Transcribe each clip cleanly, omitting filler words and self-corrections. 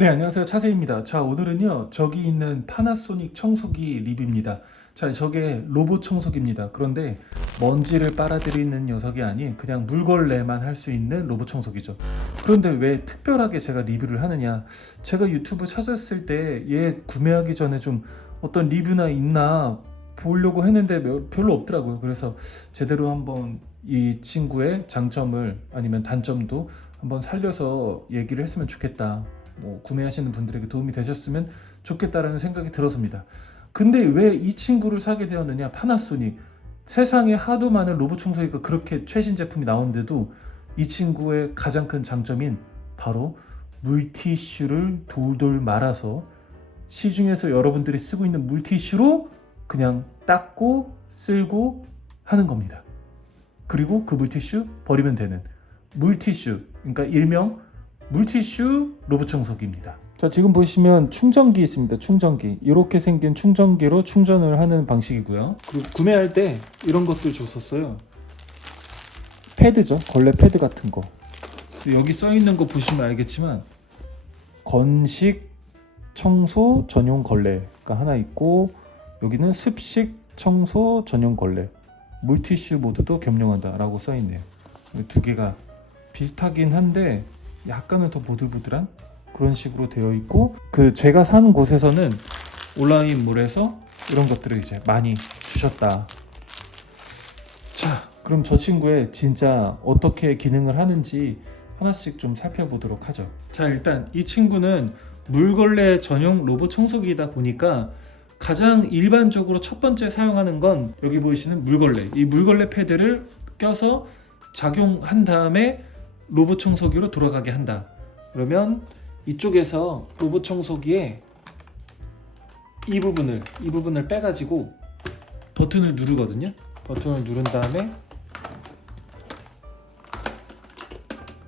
네, 안녕하세요. 차세입니다. 자, 오늘은요, 저기 있는 파나소닉 청소기 리뷰입니다. 자, 저게 로봇 청소기입니다. 그런데 먼지를 빨아들이는 녀석이 아닌 그냥 물걸레만 할 수 있는 로봇 청소기죠. 그런데 왜 특별하게 제가 리뷰를 하느냐? 제가 유튜브 찾았을 때 얘 구매하기 전에 좀 어떤 리뷰나 있나 보려고 했는데 별로 없더라고요. 그래서 제대로 한번 이 친구의 장점을 아니면 단점도 한번 살려서 얘기를 했으면 좋겠다. 구매하시는 분들에게 도움이 되셨으면 좋겠다라는 생각이 들어서입니다. 근데 왜 이 친구를 사게 되었느냐? 파나소닉. 세상에 하도 많은 로봇 청소기가 그렇게 최신 제품이 나오는데도 이 친구의 가장 큰 장점인 바로 물티슈를 돌돌 말아서 시중에서 여러분들이 쓰고 있는 물티슈로 그냥 닦고 쓸고 하는 겁니다. 그리고 그 물티슈 버리면 되는 물티슈, 그러니까 일명 물티슈 로봇 청소기입니다. 자, 지금 보시면 충전기 있습니다. 충전기. 이렇게 생긴 충전기로 충전을 하는 방식이고요. 그리고 구매할 때 이런 것들 줬었어요. 패드죠. 걸레 패드 같은 거. 여기 써 있는 거 보시면 알겠지만 건식 청소 전용 걸레가 하나 있고, 여기는 습식 청소 전용 걸레, 물티슈 모드도 겸용한다 라고 써 있네요. 두 개가 비슷하긴 한데 약간은 더 보들보들한 그런 식으로 되어 있고, 제가 사는 곳에서는 온라인몰에서 이런 것들을 이제 많이 주셨다. 자, 그럼 저 친구의 진짜 어떻게 기능을 하는지 하나씩 좀 살펴보도록 하죠. 자, 일단 이 친구는 물걸레 전용 로봇 청소기이다 보니까 가장 일반적으로 첫 번째 사용하는 건 여기 보이시는 물걸레, 이 물걸레 패드를 껴서 작용한 다음에 로봇 청소기로 돌아가게 한다. 그러면 이쪽에서 로봇 청소기에 이 부분을 빼가지고 버튼을 누르거든요. 버튼을 누른 다음에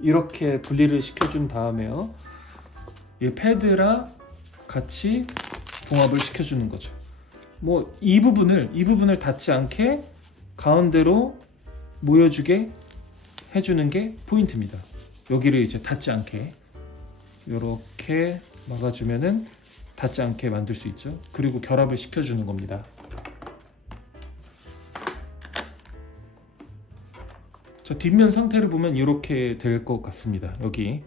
이렇게 분리를 시켜준 다음에요, 이 패드랑 같이 봉합을 시켜주는 거죠. 이 부분을 닿지 않게 가운데로 모여주게 해주는 게 포인트입니다. 여기를 이제 닿지 않게 이렇게 막아주면은 닿지 않게 만들 수 있죠. 그리고 결합을 시켜주는 겁니다. 자, 뒷면 상태를 보면 이렇게 될 것 같습니다. 여기.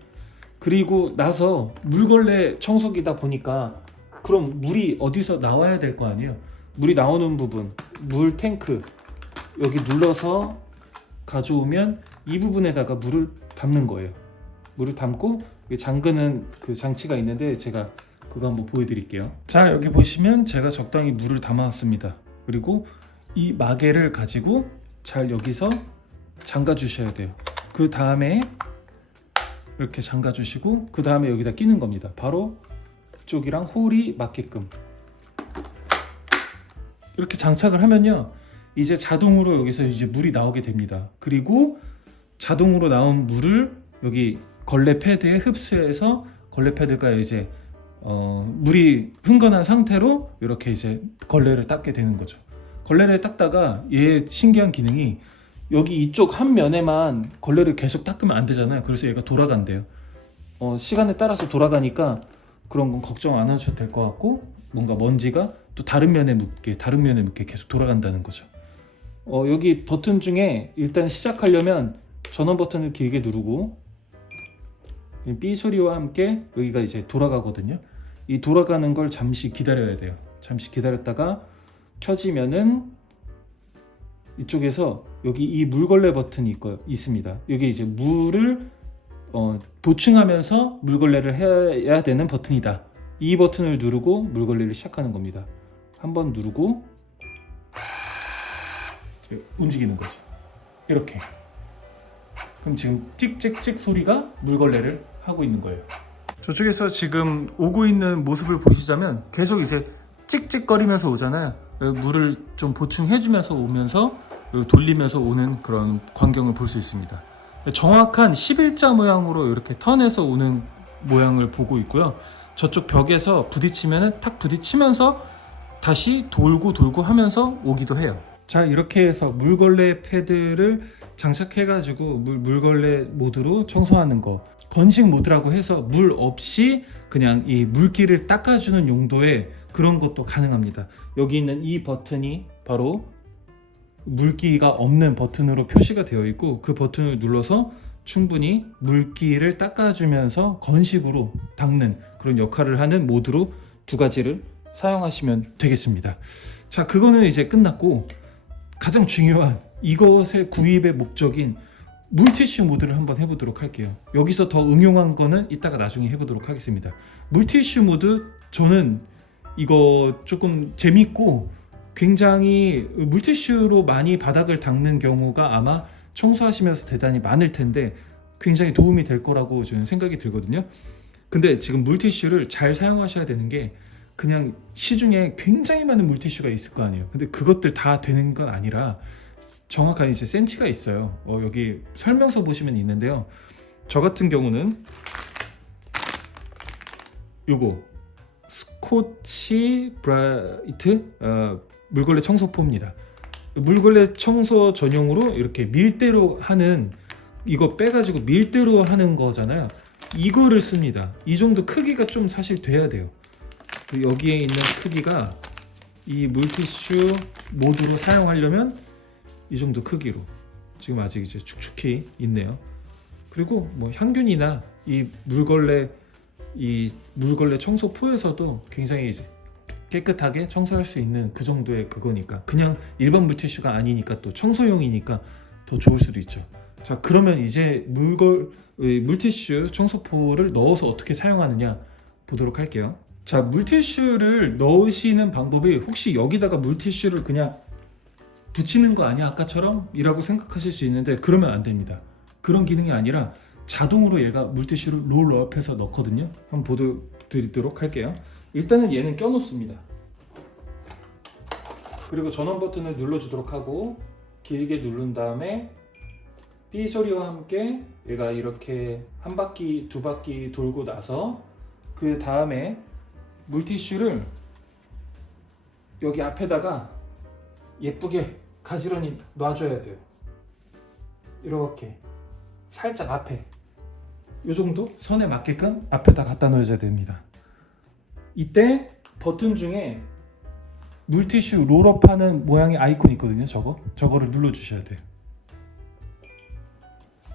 그리고 나서 물걸레 청소기다 보니까 그럼 물이 어디서 나와야 될 거 아니에요. 물이 나오는 부분, 물 탱크 여기 눌러서 가져오면 이 부분에다가 물을 담는 거예요. 물을 담고 잠그는 그 장치가 있는데 제가 그거 한번 보여드릴게요. 자, 여기 보시면 제가 적당히 물을 담아왔습니다. 그리고 이 마개를 가지고 잘 여기서 잠가 주셔야 돼요. 그 다음에 이렇게 잠가 주시고 그 다음에 여기다 끼는 겁니다. 바로 이쪽이랑 홀이 맞게끔 이렇게 장착을 하면요, 이제 자동으로 여기서 이제 물이 나오게 됩니다. 그리고 자동으로 나온 물을 여기 걸레 패드에 흡수해서 걸레 패드가 이제 물이 흥건한 상태로 이렇게 이제 걸레를 닦게 되는 거죠. 걸레를 닦다가 얘 신기한 기능이 여기 이쪽 한 면에만 걸레를 계속 닦으면 안 되잖아요. 그래서 얘가 돌아간대요. 시간에 따라서 돌아가니까 그런 건 걱정 안 하셔도 될 것 같고, 뭔가 먼지가 또 다른 면에 묻게 계속 돌아간다는 거죠. 여기 버튼 중에 일단 시작하려면 전원 버튼을 길게 누르고 삐 소리와 함께 여기가 이제 돌아가거든요. 이 돌아가는 걸 잠시 기다려야 돼요. 잠시 기다렸다가 켜지면은 이쪽에서 여기 이 물걸레 버튼이 있습니다. 여기 이제 물을 보충하면서 물걸레를 해야 되는 버튼이다. 이 버튼을 누르고 물걸레를 시작하는 겁니다. 한번 누르고 움직이는 거죠. 이렇게. 그럼 지금 찍찍찍 소리가 물걸레를 하고 있는 거예요. 저쪽에서 지금 오고 있는 모습을 보시자면 계속 이제 찍찍거리면서 오잖아요. 물을 좀 보충해주면서 오면서 돌리면서 오는 그런 광경을 볼 수 있습니다. 정확한 11자 모양으로 이렇게 턴해서 오는 모양을 보고 있고요. 저쪽 벽에서 부딪히면은 탁 부딪히면서 다시 돌고 하면서 오기도 해요. 자, 이렇게 해서 물걸레 패드를 장착해가지고 물걸레 모드로 청소하는 거, 건식 모드라고 해서 물 없이 그냥 이 물기를 닦아주는 용도의 그런 것도 가능합니다. 여기 있는 이 버튼이 바로 물기가 없는 버튼으로 표시가 되어 있고, 그 버튼을 눌러서 충분히 물기를 닦아주면서 건식으로 닦는 그런 역할을 하는 모드로 두 가지를 사용하시면 되겠습니다. 자, 그거는 이제 끝났고, 가장 중요한 이것의 구입의 목적인 물티슈 모드를 한번 해보도록 할게요. 여기서 더 응용한 거는 이따가 나중에 해보도록 하겠습니다. 물티슈 모드, 저는 이거 조금 재밌고 굉장히 물티슈로 많이 바닥을 닦는 경우가 아마 청소하시면서 대단히 많을 텐데 굉장히 도움이 될 거라고 저는 생각이 들거든요. 근데 지금 물티슈를 잘 사용하셔야 되는 게, 그냥 시중에 굉장히 많은 물티슈가 있을 거 아니에요. 근데 그것들 다 되는 건 아니라 정확한 이제 센치가 있어요. 여기 설명서 보시면 있는데요. 저 같은 경우는 요거 스코치 브라이트 물걸레 청소포입니다. 물걸레 청소 전용으로 이렇게 밀대로 하는, 이거 빼가지고 밀대로 하는 거잖아요. 이거를 씁니다. 이 정도 크기가 좀 사실 돼야 돼요. 여기에 있는 크기가 이 물티슈 모드로 사용하려면 이 정도 크기로, 지금 아직 이제 축축히 있네요. 그리고 뭐 향균이나 이 물걸레 청소포에서도 굉장히 이제 깨끗하게 청소할 수 있는 그 정도의 그거니까, 그냥 일반 물티슈가 아니니까 또 청소용이니까 더 좋을 수도 있죠. 자, 그러면 이제 물티슈 청소포를 넣어서 어떻게 사용하느냐 보도록 할게요. 자, 물티슈를 넣으시는 방법이, 혹시 여기다가 물티슈를 그냥 붙이는 거 아니야 아까처럼? 이라고 생각하실 수 있는데, 그러면 안 됩니다. 그런 기능이 아니라 자동으로 얘가 물티슈를 롤업해서 넣거든요. 한번 보여드리도록 할게요. 일단은 얘는 껴놓습니다. 그리고 전원 버튼을 눌러주도록 하고 길게 누른 다음에 삐 소리와 함께 얘가 이렇게 한 바퀴 두 바퀴 돌고 나서, 그 다음에 물티슈를 여기 앞에다가 예쁘게 가지런히 놔줘야 돼요. 이렇게 살짝 앞에, 이 정도 선에 맞게끔 앞에다 갖다 놓아줘야 됩니다. 이때 버튼 중에 물티슈 롤업하는 모양의 아이콘이 있거든요. 저거를 눌러주셔야 돼요.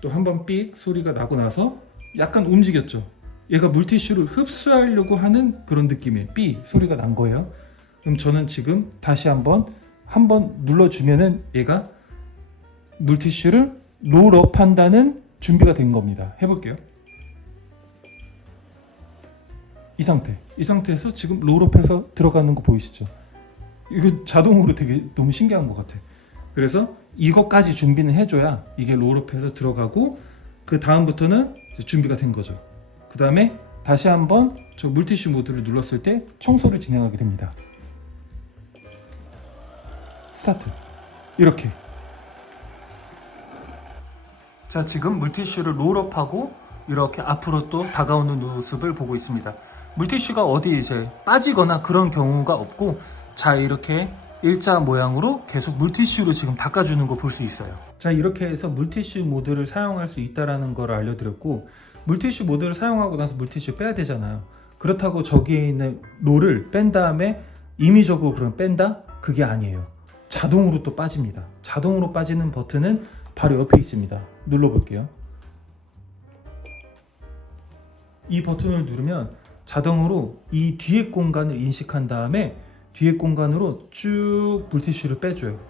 또 한번 삑 소리가 나고 나서 약간 움직였죠. 얘가 물티슈를 흡수하려고 하는 그런 느낌의 삐 소리가 난 거예요. 그럼 저는 지금 다시 한번 눌러주면은 얘가 물티슈를 롤업한다는 준비가 된 겁니다. 해볼게요. 이 상태에서 지금 롤업해서 들어가는 거 보이시죠? 이거 자동으로 되게 너무 신기한 것 같아. 그래서 이것까지 준비는 해줘야 이게 롤업해서 들어가고, 그 다음부터는 이제 준비가 된 거죠. 그 다음에 다시 한번 저 물티슈 모드를 눌렀을 때 청소를 진행하게 됩니다. 스타트. 이렇게. 자, 지금 물티슈를 롤업하고 이렇게 앞으로 또 다가오는 모습을 보고 있습니다. 물티슈가 어디 이제 빠지거나 그런 경우가 없고, 자, 이렇게 일자 모양으로 계속 물티슈로 지금 닦아주는 거 볼 수 있어요. 자, 이렇게 해서 물티슈 모드를 사용할 수 있다는 걸 알려드렸고, 물티슈 모드를 사용하고 나서 물티슈 빼야 되잖아요. 그렇다고 저기에 있는 롤을 뺀 다음에 임의적으로 그럼 뺀다? 그게 아니에요. 자동으로 또 빠집니다. 자동으로 빠지는 버튼은 바로 옆에 있습니다. 눌러볼게요. 이 버튼을 누르면 자동으로 이 뒤에 공간을 인식한 다음에 뒤에 공간으로 쭉 물티슈를 빼줘요.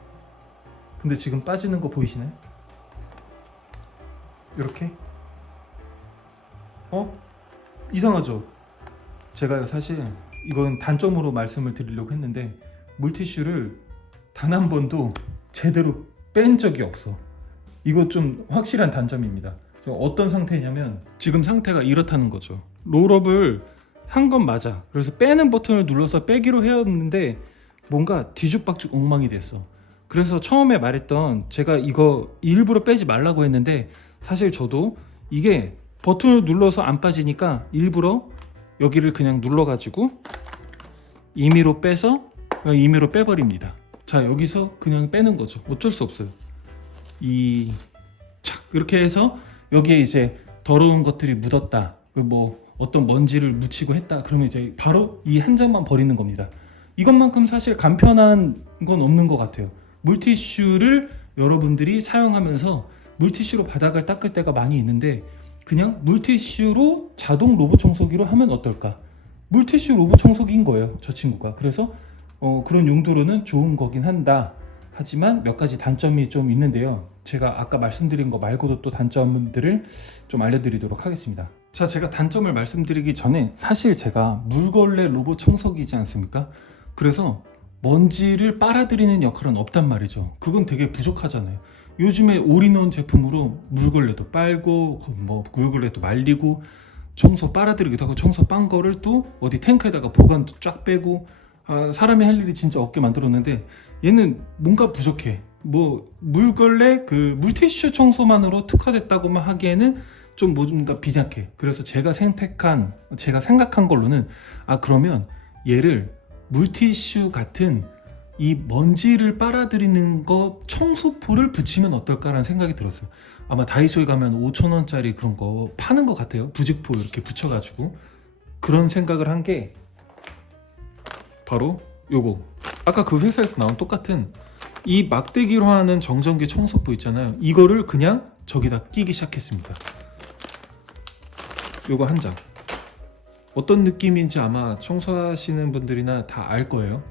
근데 지금 빠지는 거 보이시나요? 이렇게. 이상하죠? 제가 사실 이건 단점으로 말씀을 드리려고 했는데, 물티슈를 단 한 번도 제대로 뺀 적이 없어. 이거 좀 확실한 단점입니다. 어떤 상태냐면, 지금 상태가 이렇다는 거죠. 롤업을 한 건 맞아. 그래서 빼는 버튼을 눌러서 빼기로 해왔는데 뭔가 뒤죽박죽 엉망이 됐어. 그래서 처음에 말했던, 제가 이거 일부러 빼지 말라고 했는데, 사실 저도 이게 버튼을 눌러서 안 빠지니까 일부러 여기를 그냥 눌러가지고 임의로 빼버립니다. 자, 여기서 그냥 빼는 거죠. 어쩔 수 없어요. 이렇게 해서 여기에 이제 더러운 것들이 묻었다, 뭐 어떤 먼지를 묻히고 했다 그러면 이제 바로 이 한 장만 버리는 겁니다. 이것만큼 사실 간편한 건 없는 것 같아요. 물티슈를 여러분들이 사용하면서 물티슈로 바닥을 닦을 때가 많이 있는데 그냥 물티슈로 자동 로봇 청소기로 하면 어떨까? 물티슈 로봇 청소기인 거예요, 저 친구가. 그래서 그런 용도로는 좋은 거긴 한다. 하지만 몇 가지 단점이 좀 있는데요. 제가 아까 말씀드린 거 말고도 또 단점들을 좀 알려드리도록 하겠습니다. 자, 제가 단점을 말씀드리기 전에 사실 제가 물걸레 로봇 청소기지 않습니까? 그래서 먼지를 빨아들이는 역할은 없단 말이죠. 그건 되게 부족하잖아요. 요즘에 올인원 제품으로 물걸레도 빨고 뭐 물걸레도 말리고 청소 빨아들이기도 하고 청소 빤 거를 또 어디 탱크에다가 보관도 쫙 빼고 사람이 할 일이 진짜 없게 만들었는데 얘는 뭔가 부족해. 뭐 물걸레 그 물티슈 청소만으로 특화됐다고만 하기에는 좀 뭔가 빈약해. 그래서 제가 생각한 걸로는 그러면 얘를 물티슈 같은 이 먼지를 빨아들이는 거 청소포를 붙이면 어떨까라는 생각이 들었어요. 아마 다이소에 가면 5,000원짜리 그런 거 파는 것 같아요. 부직포 이렇게 붙여가지고. 그런 생각을 한 게 바로 요거. 아까 그 회사에서 나온 똑같은 이 막대기로 하는 정전기 청소포 있잖아요. 이거를 그냥 저기다 끼기 시작했습니다. 요거 한 장. 어떤 느낌인지 아마 청소하시는 분들이나 다 알 거예요.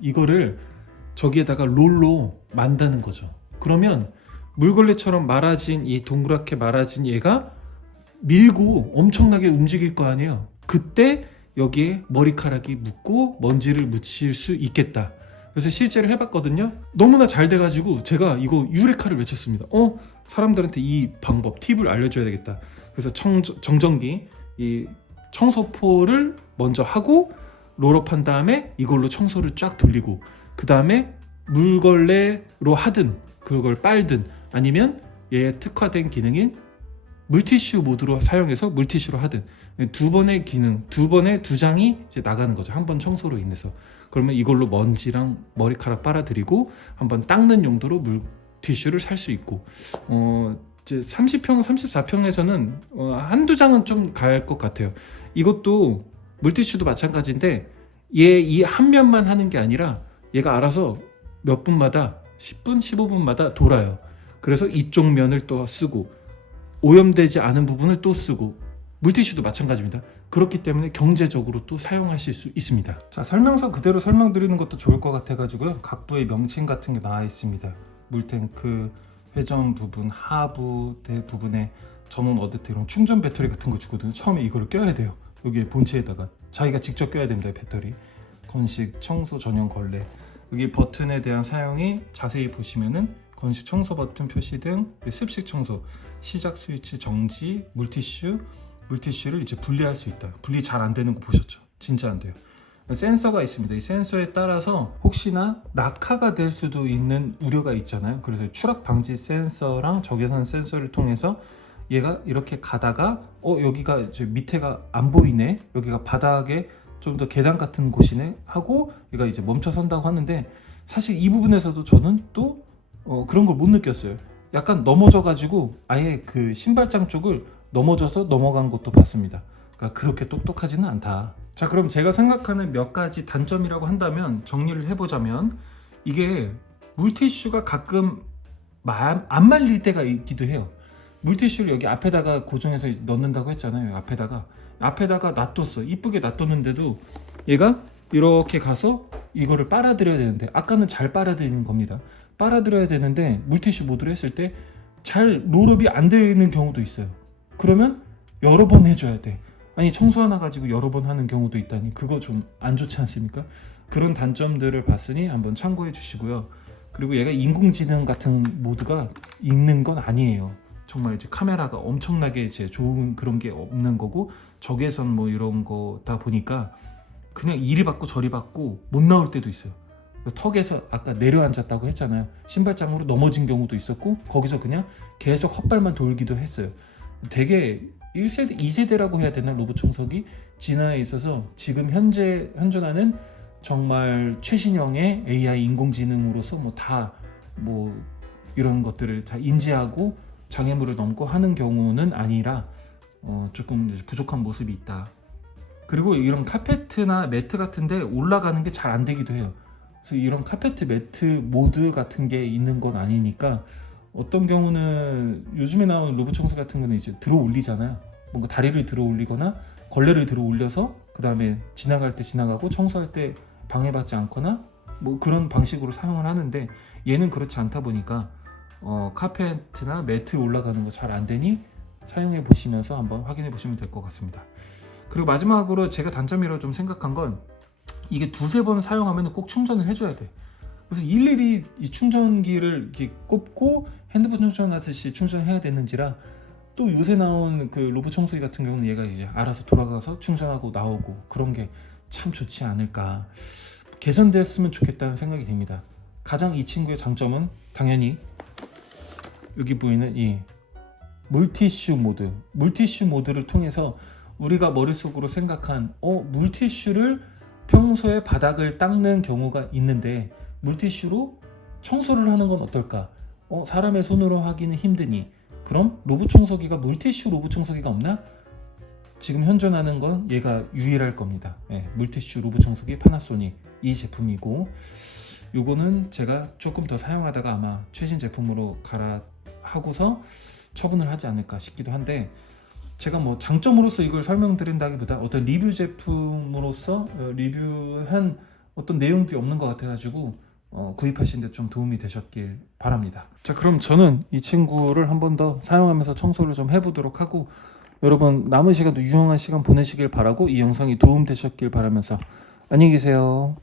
이거를 저기에다가 롤로 만다는 거죠. 그러면 물걸레처럼 말아진 이 동그랗게 말아진 얘가 밀고 엄청나게 움직일 거 아니에요. 그때 여기에 머리카락이 묻고 먼지를 묻힐 수 있겠다. 그래서 실제로 해봤거든요. 너무나 잘 돼가지고 제가 이거 유레카를 외쳤습니다. 사람들한테 이 방법 팁을 알려줘야 되겠다. 그래서 정전기 이 청소포를 먼저 하고 롤업한 다음에 이걸로 청소를 쫙 돌리고 그 다음에 물걸레로 하든 그걸 빨든 아니면 얘에 특화된 기능인 물티슈 모드로 사용해서 물티슈로 하든 두 번의 기능, 두 장이 이제 나가는 거죠. 한 번 청소로 인해서. 그러면 이걸로 먼지랑 머리카락 빨아들이고 한번 닦는 용도로 물티슈를 살 수 있고 이제 30평, 34평에서는 한두 장은 좀 갈 것 같아요. 이것도 물티슈도 마찬가지인데 얘 이 한 면만 하는 게 아니라 얘가 알아서 몇 분마다 10분, 15분마다 돌아요. 그래서 이쪽 면을 또 쓰고 오염되지 않은 부분을 또 쓰고 물티슈도 마찬가지입니다. 그렇기 때문에 경제적으로 또 사용하실 수 있습니다. 자, 설명서 그대로 설명드리는 것도 좋을 것 같아가지고요. 각도의 명칭 같은 게 나와 있습니다. 물탱크, 회전 부분, 하부 대부분에 전원 어댑터 이런 충전 배터리 같은 거 주거든요. 처음에 이거를 껴야 돼요. 여기 본체에다가 자기가 직접 껴야 됩니다. 배터리. 건식 청소 전용 걸레. 여기 버튼에 대한 사용이 자세히 보시면은 건식 청소 버튼 표시 등 습식 청소, 시작 스위치 정지, 물티슈를 이제 분리할 수 있다. 분리 잘 안 되는 거 보셨죠? 진짜 안 돼요. 센서가 있습니다. 이 센서에 따라서 혹시나 낙하가 될 수도 있는 우려가 있잖아요. 그래서 추락 방지 센서랑 적외선 센서를 통해서 얘가 이렇게 가다가 여기가 이제 밑에가 안 보이네. 여기가 바닥에 좀 더 계단 같은 곳이네 하고 얘가 이제 멈춰 선다고 하는데 사실 이 부분에서도 저는 또 그런 걸 못 느꼈어요. 약간 넘어져 가지고 아예 그 신발장 쪽을 넘어져서 넘어간 것도 봤습니다. 그러니까 그렇게 똑똑하지는 않다. 자, 그럼 제가 생각하는 몇 가지 단점이라고 한다면 정리를 해보자면 이게 물티슈가 가끔 안 말릴 때가 있기도 해요. 물티슈를 여기 앞에다가 고정해서 넣는다고 했잖아요. 앞에다가 놔뒀어. 이쁘게 놔뒀는데도 얘가 이렇게 가서 이거를 빨아들여야 되는데 아까는 잘 빨아들이는 겁니다. 빨아들여야 되는데 물티슈 모드로 했을 때 잘 롤업이 안 되는 경우도 있어요. 그러면 여러 번 해줘야 돼. 아니 청소 하나 가지고 여러 번 하는 경우도 있다니 그거 좀 안 좋지 않습니까? 그런 단점들을 봤으니 한번 참고해 주시고요. 그리고 얘가 인공지능 같은 모드가 있는 건 아니에요. 정말 이제 카메라가 엄청나게 이제 좋은 그런 게 없는 거고 적외선 뭐 이런 거다 보니까 그냥 이리 받고 저리 받고 못 나올 때도 있어요. 턱에서 아까 내려앉았다고 했잖아요. 신발장으로 넘어진 경우도 있었고 거기서 그냥 계속 헛발만 돌기도 했어요. 되게 1세대, 2세대라고 해야 되나 로봇 청소기 진화에 있어서 지금 현존하는 정말 최신형의 AI 인공지능으로서 뭐 이런 것들을 다 인지하고 장애물을 넘고 하는 경우는 아니라 조금 이제 부족한 모습이 있다. 그리고 이런 카페트나 매트 같은데 올라가는 게 잘 안 되기도 해요. 그래서 이런 카페트 매트 모드 같은 게 있는 건 아니니까 어떤 경우는 요즘에 나오는 로봇 청소 같은 거는 이제 들어 올리잖아요. 뭔가 다리를 들어 올리거나 걸레를 들어 올려서 그 다음에 지나갈 때 지나가고 청소할 때 방해받지 않거나 뭐 그런 방식으로 사용을 하는데 얘는 그렇지 않다 보니까 카페트나 매트 올라가는 거 잘 안 되니 사용해 보시면서 한번 확인해 보시면 될 것 같습니다. 그리고 마지막으로 제가 단점이라고 좀 생각한 건 이게 두세 번 사용하면 꼭 충전을 해줘야 돼. 그래서 일일이 이 충전기를 이렇게 꼽고 핸드폰 충전하듯이 충전해야 되는지라 또 요새 나온 그 로봇 청소기 같은 경우는 얘가 이제 알아서 돌아가서 충전하고 나오고 그런 게 참 좋지 않을까, 개선됐으면 좋겠다는 생각이 듭니다. 가장 이 친구의 장점은 당연히 여기 보이는 이 물티슈 모드를 통해서 우리가 머릿속으로 생각한 물티슈를 평소에 바닥을 닦는 경우가 있는데 물티슈로 청소를 하는 건 어떨까? 사람의 손으로 하기는 힘드니 그럼 로봇 청소기가 물티슈 로봇 청소기가 없나? 지금 현존하는 건 얘가 유일할 겁니다. 물티슈 로봇 청소기 파나소닉 이 제품이고, 요거는 제가 조금 더 사용하다가 아마 최신 제품으로 하고서 처분을 하지 않을까 싶기도 한데, 제가 뭐 장점으로서 이걸 설명드린다기보다 어떤 리뷰 제품으로서 리뷰한 어떤 내용들이 없는 것 같아가지고 구입하시는데 좀 도움이 되셨길 바랍니다. 자, 그럼 저는 이 친구를 한 번 더 사용하면서 청소를 좀 해보도록 하고, 여러분 남은 시간도 유용한 시간 보내시길 바라고 이 영상이 도움 되셨길 바라면서 안녕히 계세요.